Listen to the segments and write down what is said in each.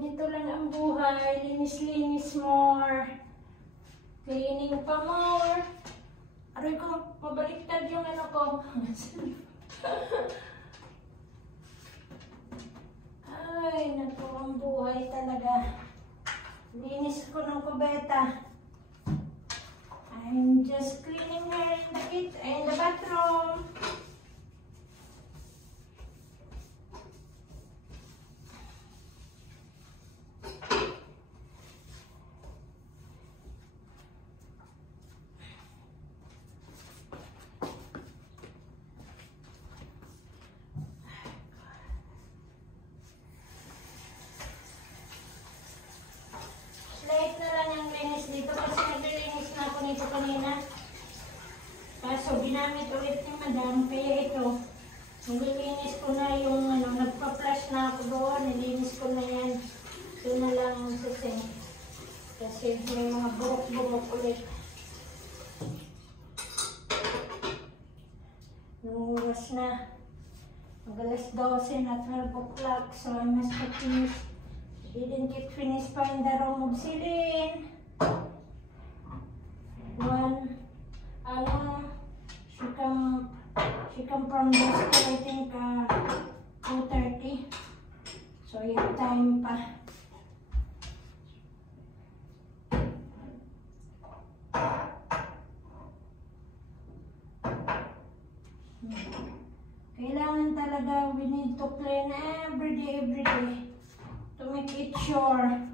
Ganito lang ang buhay. Linis-linis more. Cleaning pa more. Aray ko, mabaliktad yung ano ko. Ay, naku, ang buhay talaga. Linis ko ng kubeta. I'm just cleaning here in the bathroom. Kanina. Kaso ginamit ulit ni Madam, kaya ito nililinis ko na yung ano, nagpa-flush na ako doon, nilinis ko na yan. Ito na lang kasi may mga burok-burok ulit. Nung oras na mag-alas 12 na 12 o'clock, so I must have finished. Didn't get finished pa in the room of Celine. She come from the school, I think, 2:30. So, yung time pa. Kailangan talaga, we need to clean every day, to make it sure.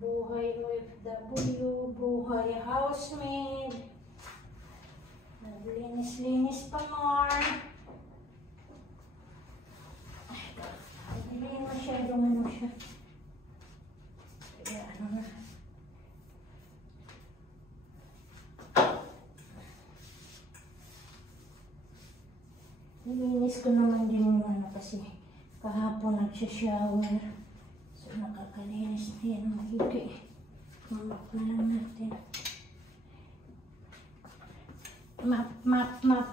Buhay OFW, buhay housemaid. Naglinis-linis pa more. Hindi masyadong ano siya. Kaya ano na. Nilinis ko naman din yung ano kasi kahapon nagsha-shower. So, nakakalinis na yan magiging. Mamap na lang natin. Map.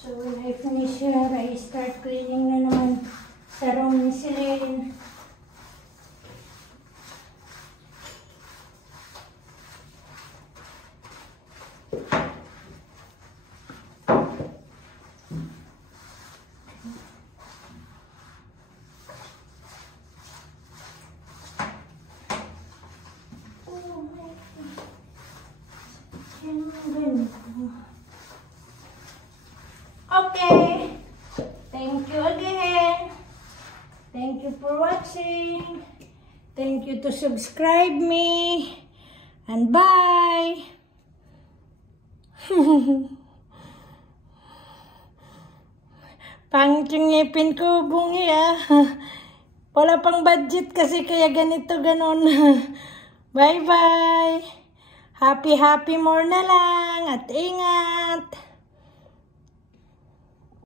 So when I finish here, I start cleaning na naman sa room ni Celine. Okay, thank you again. Thank you for watching. Thank you to subscribe me. And bye. Pangit yung ngipin ko, bungi ah. Wala pang budget kasi kaya ganito ganon. Bye bye. Happy more na lang at ingat.